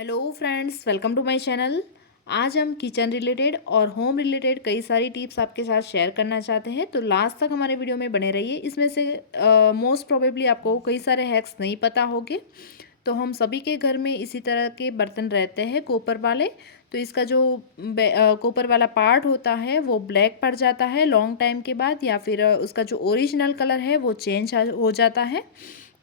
Hello friends, welcome to my channel. आज हम kitchen related और होम रिलेटेड कई सारी टिप्स आपके साथ शेयर करना चाहते हैं, तो लास्ट तक हमारे वीडियो में बने रहिए। इसमें से मोस्ट प्रोबेबली आपको कई सारे हैक्स नहीं पता होंगे। तो हम सभी के घर में इसी तरह के बर्तन रहते हैं कॉपर वाले। तो इसका जो कॉपर वाला पार्ट होता है वो ब्लैक पड़ जाता है लॉन्ग टाइम के बाद, या फिर उसका जो ओरिजिनल कलर है वो चेंज हो जाता है।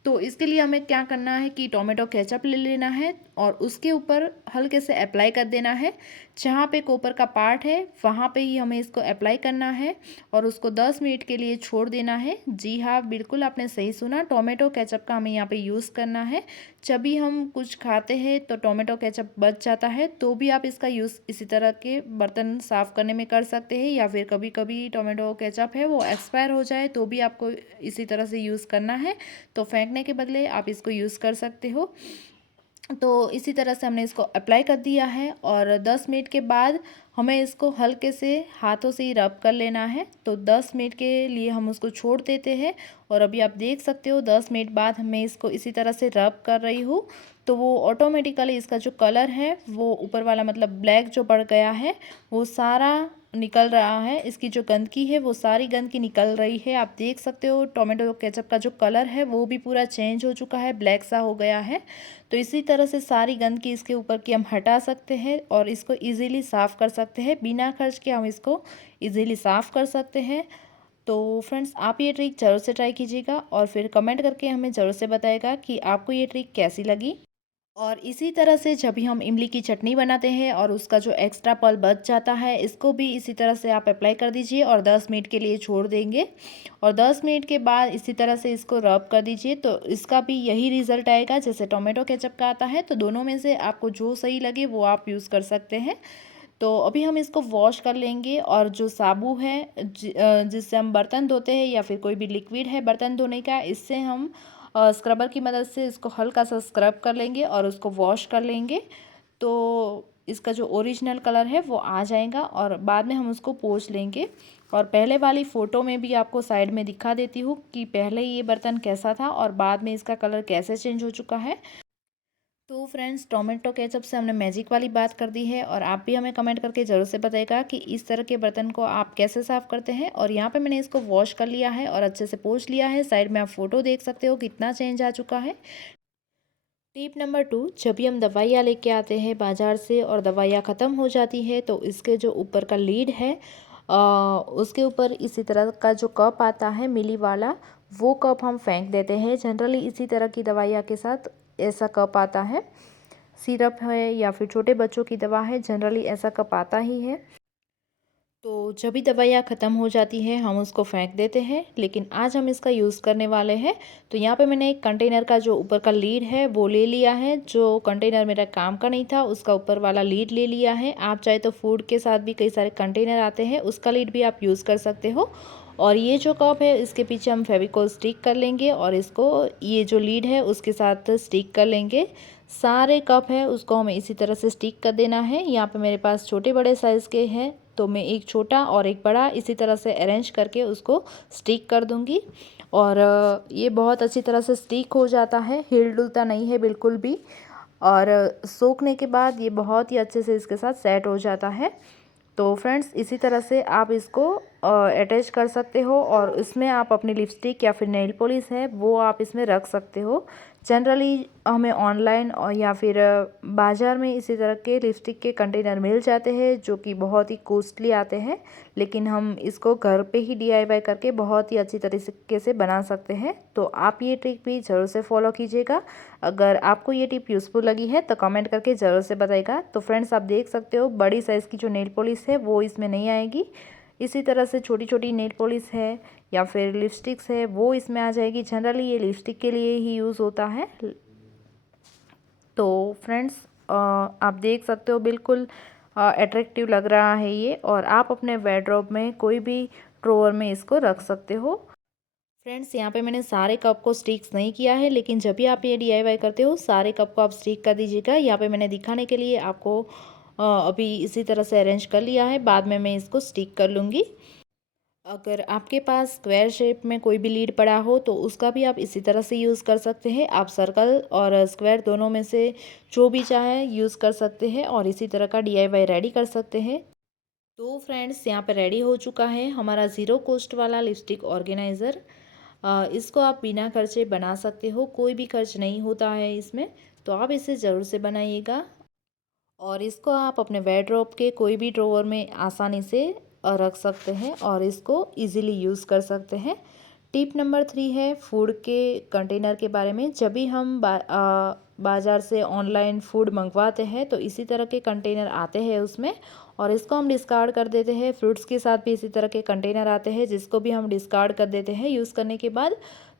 तो इसके लिए हमें क्या करना है कि टोमेटो केचप ले लेना है और उसके ऊपर हल्के से अप्लाई कर देना है। जहाँ पे कॉपर का पार्ट है वहाँ पे ही हमें इसको अप्लाई करना है और उसको 10 मिनट के लिए छोड़ देना है। जी हाँ, बिल्कुल आपने सही सुना, टोमेटो केचप का हमें यहाँ पे यूज़ करना है। जब भी हम कुछ खाते हैं तो टोमेटो केचप बच जाता है, तो भी आप इसका यूज़ इसी तरह के बर्तन साफ़ करने में कर सकते हैं। या फिर कभी कभी टोमेटो केचप है वो एक्सपायर हो जाए तो भी आपको इसी तरह से यूज़ करना है। तो फेंकने के बदले आप इसको यूज़ कर सकते हो। तो इसी तरह से हमने इसको अप्लाई कर दिया है और 10 मिनट के बाद हमें इसको हल्के से हाथों से ही रब कर लेना है। तो 10 मिनट के लिए हम उसको छोड़ देते हैं और अभी आप देख सकते हो 10 मिनट बाद मैं इसको इसी तरह से रब कर रही हूँ। तो वो ऑटोमेटिकली इसका जो कलर है वो ऊपर वाला मतलब ब्लैक जो पड़ गया है वो सारा निकल रहा है। इसकी जो गंदगी है वो सारी गंदगी निकल रही है। आप देख सकते हो टोमेटो केचप का जो कलर है वो भी पूरा चेंज हो चुका है, ब्लैक सा हो गया है। तो इसी तरह से सारी गंदगी इसके ऊपर की हम हटा सकते हैं और इसको इजीली साफ़ कर सकते हैं। बिना खर्च के हम इसको इजीली साफ़ कर सकते हैं। तो फ्रेंड्स, आप ये ट्रिक ज़रूर से ट्राई कीजिएगा और फिर कमेंट करके हमें ज़रूर से बताइएगा कि आपको ये ट्रिक कैसी लगी। और इसी तरह से जब भी हम इमली की चटनी बनाते हैं और उसका जो एक्स्ट्रा पल्प बच जाता है, इसको भी इसी तरह से आप अप्लाई कर दीजिए और 10 मिनट के लिए छोड़ देंगे। और 10 मिनट के बाद इसी तरह से इसको रब कर दीजिए, तो इसका भी यही रिज़ल्ट आएगा जैसे टोमेटो केचप का आता है। तो दोनों में से आपको जो सही लगे वो आप यूज़ कर सकते हैं। तो अभी हम इसको वॉश कर लेंगे और जो साबु है जिससे हम बर्तन धोते हैं या फिर कोई भी लिक्विड है बर्तन धोने का, इससे हम स्क्रबर की मदद से इसको हल्का सा स्क्रब कर लेंगे और उसको वॉश कर लेंगे। तो इसका जो ओरिजिनल कलर है वो आ जाएगा और बाद में हम उसको पोंछ लेंगे। और पहले वाली फ़ोटो में भी आपको साइड में दिखा देती हूँ कि पहले ये बर्तन कैसा था और बाद में इसका कलर कैसे चेंज हो चुका है। तो फ्रेंड्स, टोमेटो केचप से हमने मैजिक वाली बात कर दी है और आप भी हमें कमेंट करके ज़रूर से बताइएगा कि इस तरह के बर्तन को आप कैसे साफ़ करते हैं। और यहाँ पे मैंने इसको वॉश कर लिया है और अच्छे से पोंछ लिया है। साइड में आप फ़ोटो देख सकते हो कितना चेंज आ चुका है। टिप नंबर 2, जब भी हम दवाइयाँ लेके आते हैं बाज़ार से और दवाइयाँ ख़त्म हो जाती है तो इसके जो ऊपर का लीड है उसके ऊपर इसी तरह का जो कप आता है मिली वाला, वो कप हम फेंक देते हैं। जनरली इसी तरह की दवाइयाँ के साथ ऐसा कप आता है। सिरप है या फिर छोटे बच्चों की दवा है, जनरली ऐसा कप आता ही है। तो जब भी दवाइयाँ ख़त्म हो जाती है हम उसको फेंक देते हैं, लेकिन आज हम इसका यूज़ करने वाले हैं। तो यहाँ पे मैंने एक कंटेनर का जो ऊपर का लीड है वो ले लिया है। जो कंटेनर मेरा काम का नहीं था उसका ऊपर वाला लीड ले लिया है। आप चाहे तो फूड के साथ भी कई सारे कंटेनर आते हैं, उसका लीड भी आप यूज़ कर सकते हो। और ये जो कप है इसके पीछे हम फेविकोल स्टिक कर लेंगे और इसको ये जो लीड है उसके साथ स्टिक कर लेंगे। सारे कप है उसको हमें इसी तरह से स्टिक कर देना है। यहाँ पे मेरे पास छोटे बड़े साइज़ के हैं तो मैं एक छोटा और एक बड़ा इसी तरह से अरेंज करके उसको स्टिक कर दूंगी। और ये बहुत अच्छी तरह से स्टिक हो जाता है, हिल डुलता नहीं है बिल्कुल भी। और सोखने के बाद ये बहुत ही अच्छे से इसके साथ सेट हो जाता है। तो फ्रेंड्स, इसी तरह से आप इसको अटैच कर सकते हो और इसमें आप अपनी लिपस्टिक या फिर नेल पॉलिश है वो आप इसमें रख सकते हो। जनरली हमें ऑनलाइन और या फिर बाज़ार में इसी तरह के लिपस्टिक के कंटेनर मिल जाते हैं जो कि बहुत ही कॉस्टली आते हैं, लेकिन हम इसको घर पे ही डीआईवाई करके बहुत ही अच्छी तरीके से बना सकते हैं। तो आप ये ट्रिक भी ज़रूर से फॉलो कीजिएगा। अगर आपको ये टिप यूज़फुल लगी है तो कमेंट करके ज़रूर से बताइएगा। तो फ्रेंड्स, आप देख सकते हो बड़ी साइज़ की जो नेल पॉलिश है वो इसमें नहीं आएगी। इसी तरह से छोटी छोटी नेल पॉलिश है या फिर लिपस्टिक्स है वो इसमें आ जाएगी। जनरली ये लिपस्टिक के लिए ही यूज़ होता है। तो फ्रेंड्स, आप देख सकते हो बिल्कुल अट्रैक्टिव लग रहा है ये, और आप अपने वार्डरोब में कोई भी ड्रॉअर में इसको रख सकते हो। फ्रेंड्स, यहाँ पे मैंने सारे कप को स्टिक्स नहीं किया है, लेकिन जब भी आप ये डीआईवाई करते हो सारे कप को आप स्टिक कर दीजिएगा। यहाँ पे मैंने दिखाने के लिए आपको अभी इसी तरह से अरेंज कर लिया है, बाद में मैं इसको स्टिक कर लूँगी। अगर आपके पास स्क्वायर शेप में कोई भी लीड पड़ा हो तो उसका भी आप इसी तरह से यूज़ कर सकते हैं। आप सर्कल और स्क्वायर दोनों में से जो भी चाहे यूज़ कर सकते हैं और इसी तरह का DIY रेडी कर सकते हैं। तो फ्रेंड्स, यहाँ पे रेडी हो चुका है हमारा ज़ीरो कॉस्ट वाला लिपस्टिक ऑर्गेनाइज़र। इसको आप बिना खर्चे बना सकते हो, कोई भी खर्च नहीं होता है इसमें। तो आप इसे ज़रूर से बनाइएगा और इसको आप अपने वार्डरोब के कोई भी ड्रॉवर में आसानी से रख सकते हैं और इसको इजीली यूज़ कर सकते हैं। टिप नंबर 3 है फूड के कंटेनर के बारे में। जब भी हम बाज़ार से ऑनलाइन फूड मंगवाते हैं तो इसी तरह के कंटेनर आते हैं उसमें, और इसको हम डिस्कार्ड कर देते हैं। फ्रूट्स के साथ भी इसी तरह के कंटेनर आते हैं जिसको भी हम डिस्कार्ड कर देते हैं यूज़ करने के बाद।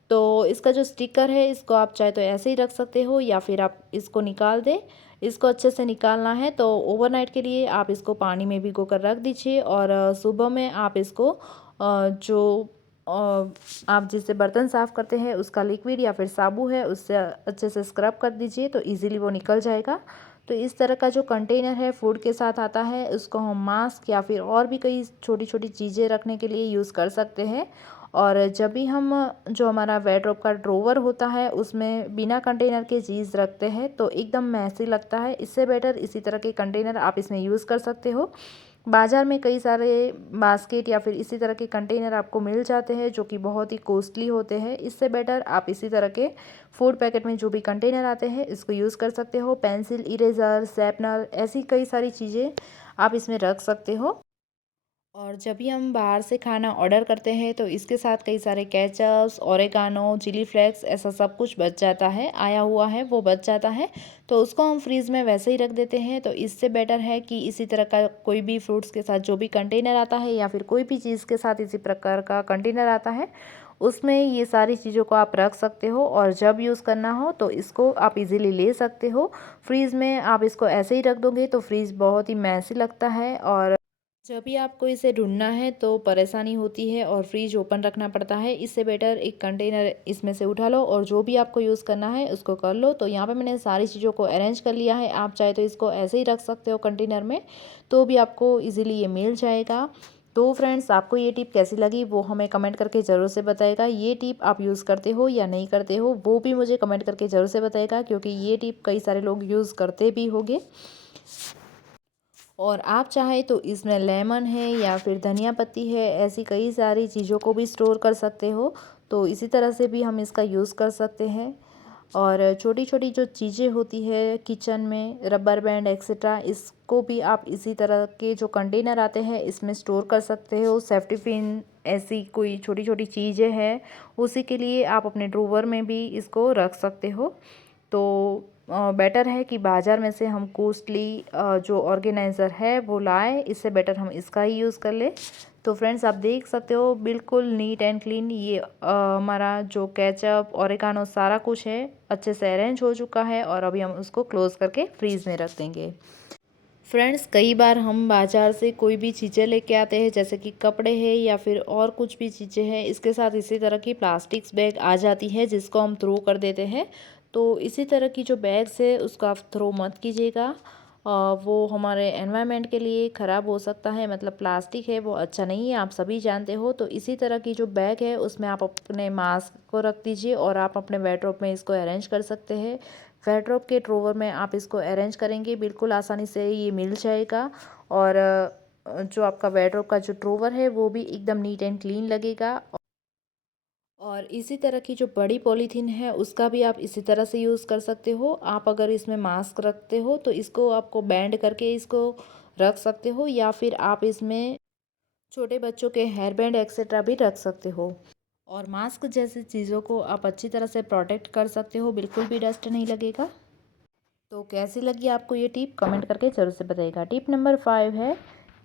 तो इसका जो स्टिकर है इसको आप चाहे तो ऐसे ही रख सकते हो या फिर आप इसको निकाल दें। इसको अच्छे से निकालना है तो ओवरनाइट के लिए आप इसको पानी में भिगो कर रख दीजिए और सुबह में आप इसको जो आप जिससे बर्तन साफ़ करते हैं उसका लिक्विड या फिर साबु है उससे अच्छे से स्क्रब कर दीजिए तो इजीली वो निकल जाएगा। तो इस तरह का जो कंटेनर है फूड के साथ आता है उसको हम मास्क या फिर और भी कई छोटी छोटी चीज़ें रखने के लिए यूज़ कर सकते हैं। और जब भी हम जो हमारा वार्डरोब का ड्रॉवर होता है उसमें बिना कंटेनर के चीज़ रखते हैं तो एकदम मैसी लगता है। इससे बेटर इसी तरह के कंटेनर आप इसमें यूज़ कर सकते हो। बाज़ार में कई सारे बास्केट या फिर इसी तरह के कंटेनर आपको मिल जाते हैं जो कि बहुत ही कॉस्टली होते हैं। इससे बेटर आप इसी तरह के फूड पैकेट में जो भी कंटेनर आते हैं इसको यूज़ कर सकते हो। पेंसिल, इरेज़र, शार्पनर ऐसी कई सारी चीज़ें आप इसमें रख सकते हो। और जब भी हम बाहर से खाना ऑर्डर करते हैं तो इसके साथ कई सारे केचप्स, ओरिगानो, चिली फ्लेक्स ऐसा सब कुछ बच जाता है, आया हुआ है वो बच जाता है। तो उसको हम फ्रीज़ में वैसे ही रख देते हैं। तो इससे बेटर है कि इसी तरह का कोई भी फ्रूट्स के साथ जो भी कंटेनर आता है या फिर कोई भी चीज़ के साथ इसी प्रकार का कंटेनर आता है उसमें ये सारी चीज़ों को आप रख सकते हो और जब यूज़ करना हो तो इसको आप इजीली ले सकते हो। फ्रीज़ में आप इसको ऐसे ही रख दोगे तो फ्रीज़ बहुत ही मैसी लगता है और जब भी आपको इसे ढूंढना है तो परेशानी होती है और फ्रिज ओपन रखना पड़ता है। इससे बेटर एक कंटेनर इसमें से उठा लो और जो भी आपको यूज़ करना है उसको कर लो। तो यहाँ पे मैंने सारी चीज़ों को अरेंज कर लिया है। आप चाहे तो इसको ऐसे ही रख सकते हो कंटेनर में, तो भी आपको इजीली ये मिल जाएगा। तो फ्रेंड्स, आपको ये टिप कैसी लगी वो हमें कमेंट करके ज़रूर से बताएगा। ये टिप आप यूज़ करते हो या नहीं करते हो वो भी मुझे कमेंट करके ज़रूर से बताएगा, क्योंकि ये टिप कई सारे लोग यूज़ करते भी होंगे। और आप चाहे तो इसमें लेमन है या फिर धनिया पत्ती है, ऐसी कई सारी चीज़ों को भी स्टोर कर सकते हो। तो इसी तरह से भी हम इसका यूज़ कर सकते हैं। और छोटी छोटी जो चीज़ें होती है किचन में, रबर बैंड एक्सेट्रा, इसको भी आप इसी तरह के जो कंटेनर आते हैं इसमें स्टोर कर सकते हो। सेफ्टी पिन, ऐसी कोई छोटी छोटी चीज़ें हैं उसी के लिए आप अपने ड्रॉवर में भी इसको रख सकते हो। तो बेटर है कि बाज़ार में से हम कॉस्टली जो ऑर्गेनाइज़र है वो लाएं, इससे बेटर हम इसका ही यूज़ कर ले। तो फ्रेंड्स, आप देख सकते हो बिल्कुल नीट एंड क्लीन ये हमारा जो केचप, ओरिगानो सारा कुछ है अच्छे से अरेंज हो चुका है और अभी हम उसको क्लोज़ करके फ्रीज़ में रख देंगे। फ्रेंड्स, कई बार हम बाज़ार से कोई भी चीज़ें लेके आते हैं जैसे कि कपड़े हैं या फिर और कुछ भी चीज़ें हैं, इसके साथ इसी तरह की प्लास्टिक्स बैग आ जाती है जिसको हम थ्रो कर देते हैं। तो इसी तरह की जो बैग्स है उसको आप थ्रो मत कीजिएगा। वो हमारे एनवायरनमेंट के लिए ख़राब हो सकता है, मतलब प्लास्टिक है वो अच्छा नहीं है, आप सभी जानते हो। तो इसी तरह की जो बैग है उसमें आप अपने मास्क को रख दीजिए और आप अपने वार्डरोब में इसको अरेंज कर सकते हैं। वार्डरोब के ड्रॉवर में आप इसको अरेंज करेंगे बिल्कुल आसानी से ये मिल जाएगा। और जो आपका वार्डरोब का जो ड्रॉवर है वो भी एकदम नीट एंड क्लीन लगेगा। और इसी तरह की जो बड़ी पॉलीथीन है उसका भी आप इसी तरह से यूज़ कर सकते हो। आप अगर इसमें मास्क रखते हो तो इसको आपको बैंड करके इसको रख सकते हो या फिर आप इसमें छोटे बच्चों के हेयर बैंड एक्सेट्रा भी रख सकते हो। और मास्क जैसी चीज़ों को आप अच्छी तरह से प्रोटेक्ट कर सकते हो, बिल्कुल भी डस्ट नहीं लगेगा। तो कैसी लगी आपको ये टिप कमेंट करके ज़रूर से बताइएगा। टिप नंबर 5 है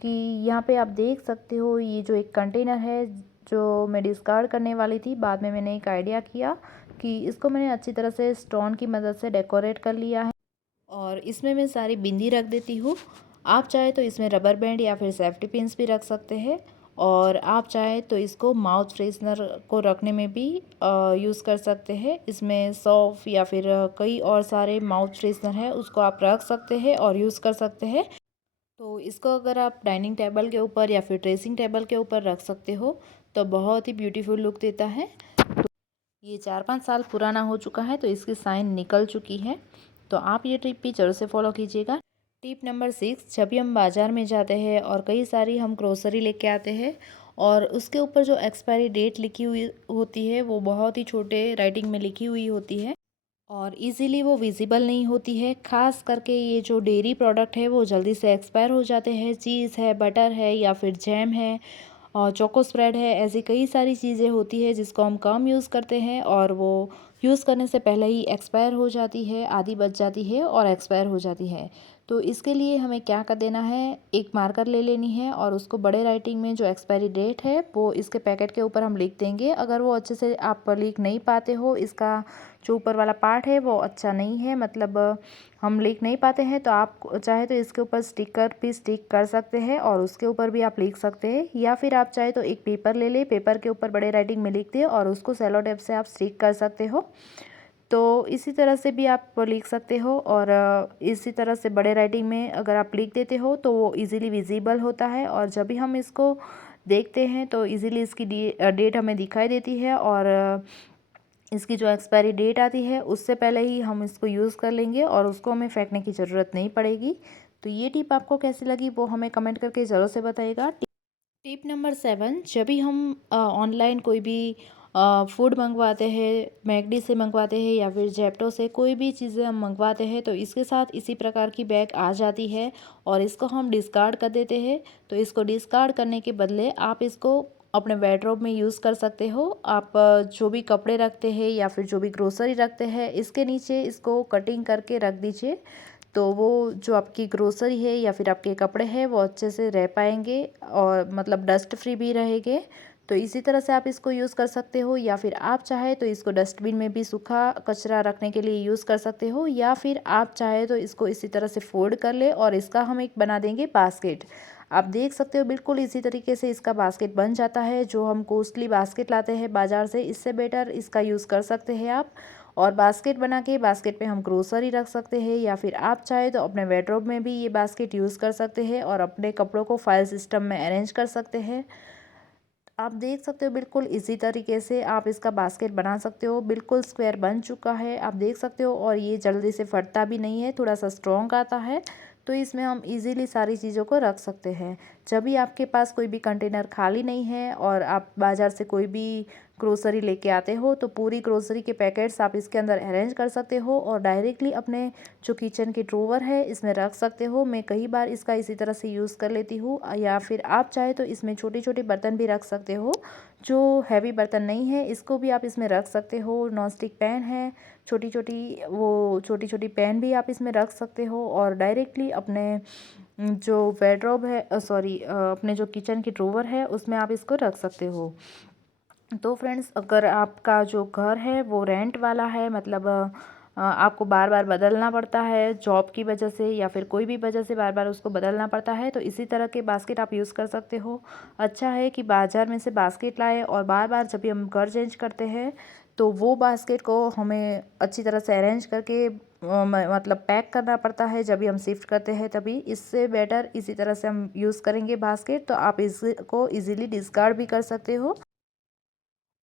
कि यहाँ पे आप देख सकते हो ये जो एक कंटेनर है जो मैं डिस्कार्ड करने वाली थी, बाद में मैंने एक आइडिया किया कि इसको मैंने अच्छी तरह से स्टोन की मदद से डेकोरेट कर लिया है और इसमें मैं सारी बिंदी रख देती हूँ। आप चाहे तो इसमें रबर बैंड या फिर सेफ्टी पिन्स भी रख सकते हैं और आप चाहे तो इसको माउथ फ्रेशनर को रखने में भी यूज़ कर सकते हैं। इसमें सौंफ या फिर कई और सारे माउथ फ्रेशनर है उसको आप रख सकते हैं और यूज़ कर सकते हैं। तो इसको अगर आप डाइनिंग टेबल के ऊपर या फिर ड्रेसिंग टेबल के ऊपर रख सकते हो तो बहुत ही ब्यूटीफुल लुक देता है। ये 4-5 साल पुराना हो चुका है तो इसकी साइन निकल चुकी है। तो आप ये टिप भी जरूर से फॉलो कीजिएगा। टिप नंबर 6, जब भी हम बाज़ार में जाते हैं और कई सारी हम ग्रोसरी लेके आते हैं और उसके ऊपर जो एक्सपायरी डेट लिखी हुई होती है वो बहुत ही छोटे राइटिंग में लिखी हुई होती है और इजीली वो विजिबल नहीं होती है। ख़ास करके ये जो डेयरी प्रोडक्ट है वो जल्दी से एक्सपायर हो जाते हैं। चीज़ है, बटर है या फिर जैम है और चोको स्प्रेड है, ऐसी कई सारी चीज़ें होती है जिसको हम कम यूज़ करते हैं और वो यूज़ करने से पहले ही एक्सपायर हो जाती है, आधी बच जाती है और एक्सपायर हो जाती है। तो इसके लिए हमें क्या कर देना है, एक मार्कर ले लेनी है और उसको बड़े राइटिंग में जो एक्सपायरी डेट है वो इसके पैकेट के ऊपर हम लिख देंगे। अगर वो अच्छे से आप लिख नहीं पाते हो, इसका जो ऊपर वाला पार्ट है वो अच्छा नहीं है, मतलब हम लिख नहीं पाते हैं, तो आप चाहे तो इसके ऊपर स्टिकर भी स्टिक कर सकते हैं और उसके ऊपर भी आप लिख सकते हैं। या फिर आप चाहे तो एक पेपर ले लें, पेपर के ऊपर बड़े राइटिंग में लिख दें और उसको सेलो टेप से आप स्टिक कर सकते हो। तो इसी तरह से भी आप लिख सकते हो और इसी तरह से बड़े राइटिंग में अगर आप लिख देते हो तो वो इजीली विजिबल होता है और जब भी हम इसको देखते हैं तो इजीली इसकी डेट हमें दिखाई देती है और इसकी जो एक्सपायरी डेट आती है उससे पहले ही हम इसको यूज़ कर लेंगे और उसको हमें फेंकने की ज़रूरत नहीं पड़ेगी। तो ये टिप आपको कैसी लगी वो हमें कमेंट करके ज़रूर से बताइएगा। टिप नंबर 7, जब भी हम ऑनलाइन कोई भी फूड मंगवाते हैं, मैकडी से मंगवाते हैं या फिर जेप्टो से कोई भी चीज़ें हम मंगवाते हैं तो इसके साथ इसी प्रकार की बैग आ जाती है और इसको हम डिस्कार्ड कर देते हैं। तो इसको डिस्कार्ड करने के बदले आप इसको अपने बेडरूम में यूज़ कर सकते हो। आप जो भी कपड़े रखते हैं या फिर जो भी ग्रोसरी रखते हैं इसके नीचे इसको कटिंग करके रख दीजिए। तो वो जो आपकी ग्रोसरी है या फिर आपके कपड़े हैं वो अच्छे से रह पाएंगे और मतलब डस्ट फ्री भी रहेंगे। तो इसी तरह से आप इसको यूज़ कर सकते हो या फिर आप चाहे तो इसको डस्टबिन में भी सूखा कचरा रखने के लिए यूज़ कर सकते हो या फिर आप चाहे तो इसको इसी तरह से फोल्ड कर ले और इसका हम एक बना देंगे बास्केट। आप देख सकते हो बिल्कुल इसी तरीके से इसका बास्केट बन जाता है। जो हम कॉस्टली बास्केट लाते हैं बाज़ार से, इससे बेटर इसका यूज़ कर सकते हैं आप। और बास्केट बना के बास्केट में हम ग्रोसरी रख सकते हैं या फिर आप चाहे तो अपने बेडरूम में भी ये बास्केट यूज़ कर सकते हैं और अपने कपड़ों को फाइल सिस्टम में अरेंज कर सकते हैं। आप देख सकते हो बिल्कुल इसी तरीके से आप इसका बास्केट बना सकते हो। बिल्कुल स्क्वायर बन चुका है, आप देख सकते हो, और ये जल्दी से फटता भी नहीं है, थोड़ा सा स्ट्रॉन्ग आता है। तो इसमें हम इजीली सारी चीज़ों को रख सकते हैं। जब भी आपके पास कोई भी कंटेनर खाली नहीं है और आप बाज़ार से कोई भी ग्रोसरी लेके आते हो तो पूरी ग्रोसरी के पैकेट्स आप इसके अंदर अरेंज कर सकते हो और डायरेक्टली अपने जो किचन के ड्रोवर है इसमें रख सकते हो। मैं कई बार इसका इसी तरह से यूज़ कर लेती हूँ। या फिर आप चाहे तो इसमें छोटे छोटे बर्तन भी रख सकते हो, जो हैवी बर्तन नहीं है इसको भी आप इसमें रख सकते हो। नॉन स्टिक पैन है, छोटी छोटी छोटी पैन भी आप इसमें रख सकते हो और डायरेक्टली अपने जो बेडरूम है, सॉरी, अपने जो किचन की ड्रोवर है उसमें आप इसको रख सकते हो। तो फ्रेंड्स, अगर आपका जो घर है वो रेंट वाला है, मतलब आपको बार बार बदलना पड़ता है जॉब की वजह से या फिर कोई भी वजह से बार बार उसको बदलना पड़ता है, तो इसी तरह के बास्केट आप यूज़ कर सकते हो। अच्छा है कि बाज़ार में से बास्केट लाए और बार बार जब भी हम घर चेंज करते हैं तो वो बास्केट को हमें अच्छी तरह से अरेंज करके मतलब पैक करना पड़ता है जब भी हम शिफ्ट करते हैं तभी। इससे बेटर इसी तरह से हम यूज़ करेंगे बास्केट तो आप इसको ईज़िली डिस्कार्ड भी कर सकते हो।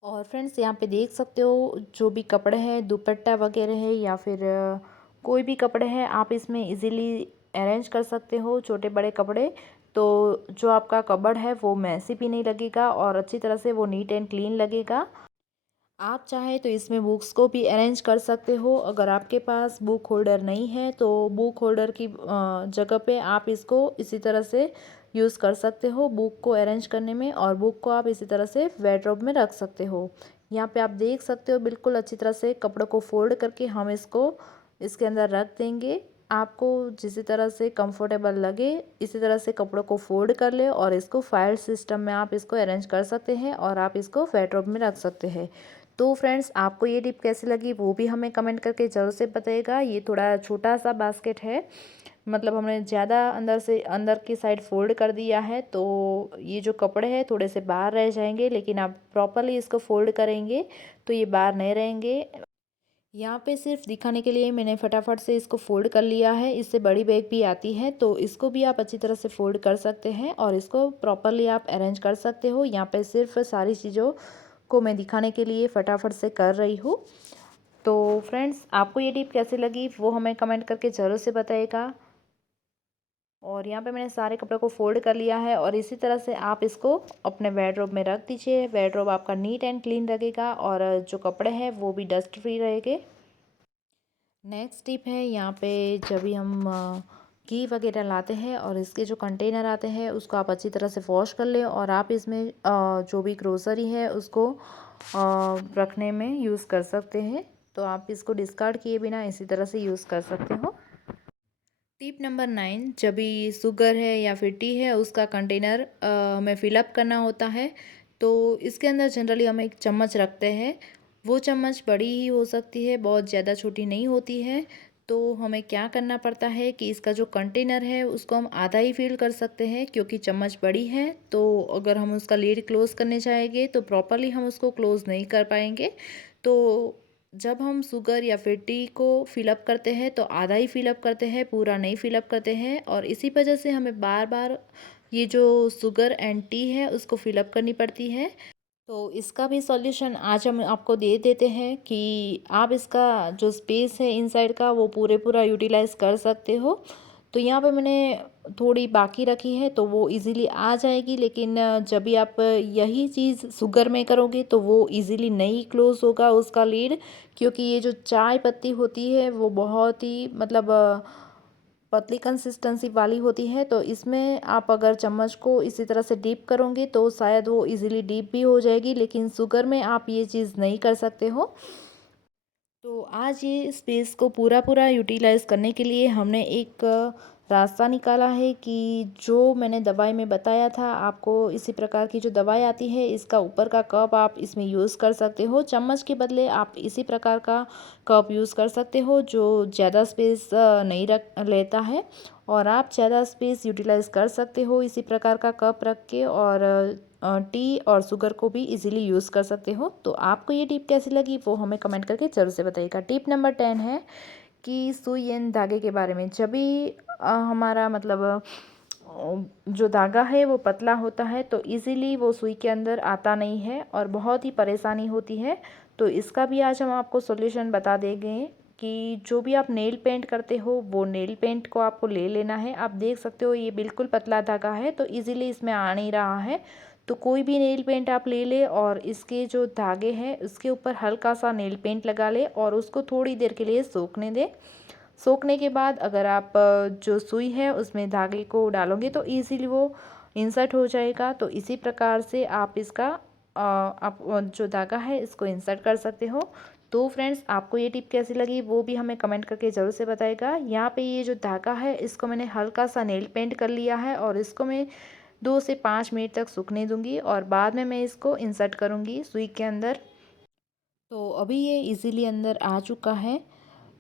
और फ्रेंड्स, यहाँ पे देख सकते हो जो भी कपड़े हैं, दुपट्टा वगैरह है या फिर कोई भी कपड़े हैं, आप इसमें इजीली अरेंज कर सकते हो, छोटे बड़े कपड़े। तो जो आपका कबर्ड है वो मैसी भी नहीं लगेगा और अच्छी तरह से वो नीट एंड क्लीन लगेगा। आप चाहे तो इसमें बुक्स को भी अरेंज कर सकते हो। अगर आपके पास बुक होल्डर नहीं है तो बुक होल्डर की जगह पे आप इसको इसी तरह से यूज़ कर सकते हो बुक को अरेंज करने में, और बुक को आप इसी तरह से बेडरूम में रख सकते हो। यहाँ पे आप देख सकते हो बिल्कुल अच्छी तरह से कपड़ों को फोल्ड करके हम इसको इसके अंदर रख देंगे। आपको जिस तरह से कंफर्टेबल लगे इसी तरह से कपड़ों को फोल्ड कर ले और इसको फाइल सिस्टम में आप इसको अरेंज कर सकते हैं और आप इसको बेडरूम में रख सकते हैं। तो फ्रेंड्स, आपको ये टिप कैसी लगी वो भी हमें कमेंट करके ज़रूर से बताइएगा। ये थोड़ा छोटा सा बास्केट है, मतलब हमने ज़्यादा अंदर से अंदर की साइड फोल्ड कर दिया है तो ये जो कपड़े हैं थोड़े से बाहर रह जाएंगे, लेकिन आप प्रॉपरली इसको फोल्ड करेंगे तो ये बाहर नहीं रहेंगे। यहाँ पे सिर्फ दिखाने के लिए मैंने फटाफट से इसको फ़ोल्ड कर लिया है। इससे बड़ी बैग भी आती है तो इसको भी आप अच्छी तरह से फ़ोल्ड कर सकते हैं और इसको प्रॉपरली आप अरेंज कर सकते हो। यहाँ पे सिर्फ सारी चीज़ों को मैं दिखाने के लिए फटाफट से कर रही हूँ। तो फ्रेंड्स, आपको ये टिप कैसी लगी वो हमें कमेंट करके ज़रूर से बताइएगा। और यहाँ पे मैंने सारे कपड़ों को फ़ोल्ड कर लिया है और इसी तरह से आप इसको अपने बेडरूम में रख दीजिए। बेडरूम आपका नीट एंड क्लीन रहेगा और जो कपड़े हैं वो भी डस्ट फ्री रहेंगे। नेक्स्ट टिप है, यहाँ पे जब भी हम घी वगैरह लाते हैं और इसके जो कंटेनर आते हैं उसको आप अच्छी तरह से वॉश कर लें और आप इसमें जो भी ग्रोसरी है उसको रखने में यूज़ कर सकते हैं। तो आप इसको डिस्कार्ड किए बिना इसी तरह से यूज़ कर सकते हो। टिप नंबर 9, जब भी शुगर है या फिर टी है उसका कंटेनर में फ़िलअप करना होता है तो इसके अंदर जनरली हम एक चम्मच रखते हैं। वो चम्मच बड़ी ही हो सकती है, बहुत ज़्यादा छोटी नहीं होती है। तो हमें क्या करना पड़ता है कि इसका जो कंटेनर है उसको हम आधा ही फिल कर सकते हैं, क्योंकि चम्मच बड़ी है तो अगर हम उसका लीड क्लोज़ करने चाहेंगे तो प्रॉपरली हम उसको क्लोज़ नहीं कर पाएंगे। तो जब हम शुगर या फिर टी को फिलअप करते हैं तो आधा ही फिलअप करते हैं, पूरा नहीं फिलअप करते हैं और इसी वजह से हमें बार बार ये जो शुगर एंड टी है उसको फिलअप करनी पड़ती है। तो इसका भी सॉल्यूशन आज हम आपको दे देते हैं कि आप इसका जो स्पेस है इनसाइड का वो पूरा यूटिलाइज़ कर सकते हो। तो यहाँ पे मैंने थोड़ी बाकी रखी है तो वो इजीली आ जाएगी, लेकिन जब भी आप यही चीज़ शुगर में करोगे तो वो इजीली नहीं क्लोज होगा उसका लीड, क्योंकि ये जो चाय पत्ती होती है वो बहुत ही मतलब पतली कंसिस्टेंसी वाली होती है। तो इसमें आप अगर चम्मच को इसी तरह से डीप करोगे तो शायद वो इजीली डीप भी हो जाएगी, लेकिन शुगर में आप ये चीज़ नहीं कर सकते हो। तो आज ये स्पेस को पूरा यूटिलाइज़ करने के लिए हमने एक रास्ता निकाला है कि जो मैंने दवाई में बताया था आपको, इसी प्रकार की जो दवाई आती है इसका ऊपर का कप आप इसमें यूज़ कर सकते हो। चम्मच के बदले आप इसी प्रकार का कप यूज़ कर सकते हो जो ज़्यादा स्पेस नहीं रख लेता है और आप ज़्यादा स्पेस यूटिलाइज़ कर सकते हो इसी प्रकार का कप रख के, और टी और शुगर को भी इजीली यूज़ कर सकते हो। तो आपको ये टिप कैसी लगी वो हमें कमेंट करके ज़रूर से बताइएगा। टिप नंबर 10 है कि सुई एंड धागे के बारे में। जब भी हमारा मतलब जो धागा है वो पतला होता है तो इजीली वो सुई के अंदर आता नहीं है और बहुत ही परेशानी होती है। तो इसका भी आज हम आपको सॉल्यूशन बता देंगे कि जो भी आप नेल पेंट करते हो वो नेल पेंट को आपको ले लेना है। आप देख सकते हो ये बिल्कुल पतला धागा है तो इजीली इसमें आ नहीं रहा है। तो कोई भी नेल पेंट आप ले ले और इसके जो धागे हैं उसके ऊपर हल्का सा नेल पेंट लगा ले और उसको थोड़ी देर के लिए सूखने दे। सोखने के बाद अगर आप जो सुई है उसमें धागे को डालोगे तो इजीली वो इंसर्ट हो जाएगा। तो इसी प्रकार से आप इसका आप जो धागा है इसको इंसर्ट कर सकते हो। तो फ्रेंड्स, आपको ये टिप कैसी लगी वो भी हमें कमेंट करके ज़रूर से बताएगा। यहाँ पे ये जो धागा है इसको मैंने हल्का सा नेल पेंट कर लिया है और इसको मैं 2 से 5 मिनट तक सूखने दूंगी और बाद में मैं इसको इंसर्ट करूँगी सुई के अंदर। तो अभी ये इजीली अंदर आ चुका है।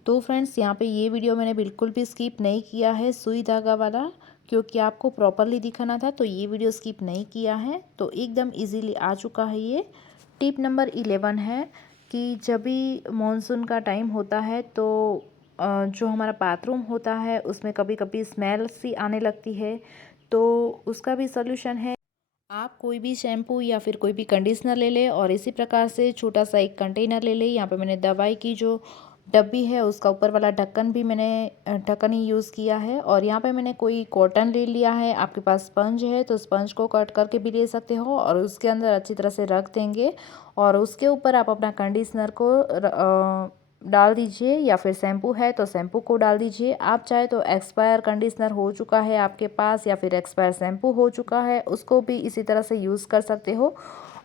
तो फ्रेंड्स, यहाँ पे ये वीडियो मैंने बिल्कुल भी स्किप नहीं किया है सुई धागा वाला, क्योंकि आपको प्रॉपरली दिखाना था तो ये वीडियो स्किप नहीं किया है। तो एकदम इजीली आ चुका है ये। टिप नंबर 11 है कि जब भी मॉनसून का टाइम होता है तो जो हमारा बाथरूम होता है उसमें कभी कभी स्मेल सी आने लगती है। तो उसका भी सॉल्यूशन है, आप कोई भी शैम्पू या फिर कोई भी कंडीशनर ले लें और इसी प्रकार से छोटा सा एक कंटेनर ले लें। यहाँ पे मैंने दवाई की जो डब्बी है उसका ऊपर वाला ढक्कन भी मैंने ढक्कन ही यूज़ किया है और यहाँ पे मैंने कोई कॉटन ले लिया है। आपके पास स्पंज है तो स्पंज को कट करके भी ले सकते हो और उसके अंदर अच्छी तरह से रख देंगे और उसके ऊपर आप अपना कंडीशनर को डाल दीजिए या फिर शैम्पू है तो शैम्पू को डाल दीजिए। आप चाहे तो एक्सपायर कंडीशनर हो चुका है आपके पास या फिर एक्सपायर शैम्पू हो चुका है उसको भी इसी तरह से यूज़ कर सकते हो।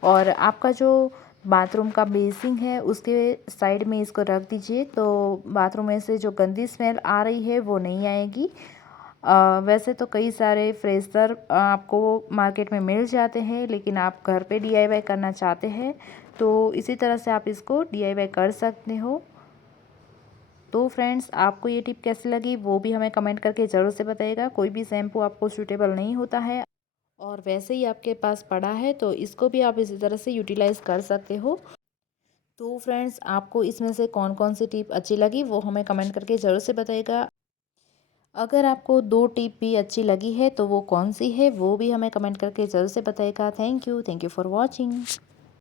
और आपका जो बाथरूम का बेसिंग है उसके साइड में इसको रख दीजिए तो बाथरूम में से जो गंदी स्मेल आ रही है वो नहीं आएगी। वैसे तो कई सारे फ्रेशर आपको मार्केट में मिल जाते हैं, लेकिन आप घर पे डीआईवाई करना चाहते हैं तो इसी तरह से आप इसको डीआईवाई कर सकते हो। तो फ्रेंड्स, आपको ये टिप कैसी लगी वो भी हमें कमेंट करके ज़रूर से बताइएगा। कोई भी शैम्पू आपको सूटेबल नहीं होता है और वैसे ही आपके पास पड़ा है तो इसको भी आप इसी तरह से यूटिलाइज़ कर सकते हो। तो फ्रेंड्स, आपको इसमें से कौन कौन सी टिप अच्छी लगी वो हमें कमेंट करके ज़रूर से बताइएगा। अगर आपको 2 टिप भी अच्छी लगी है तो वो कौन सी है वो भी हमें कमेंट करके ज़रूर से बताइएगा। Thank you for watching.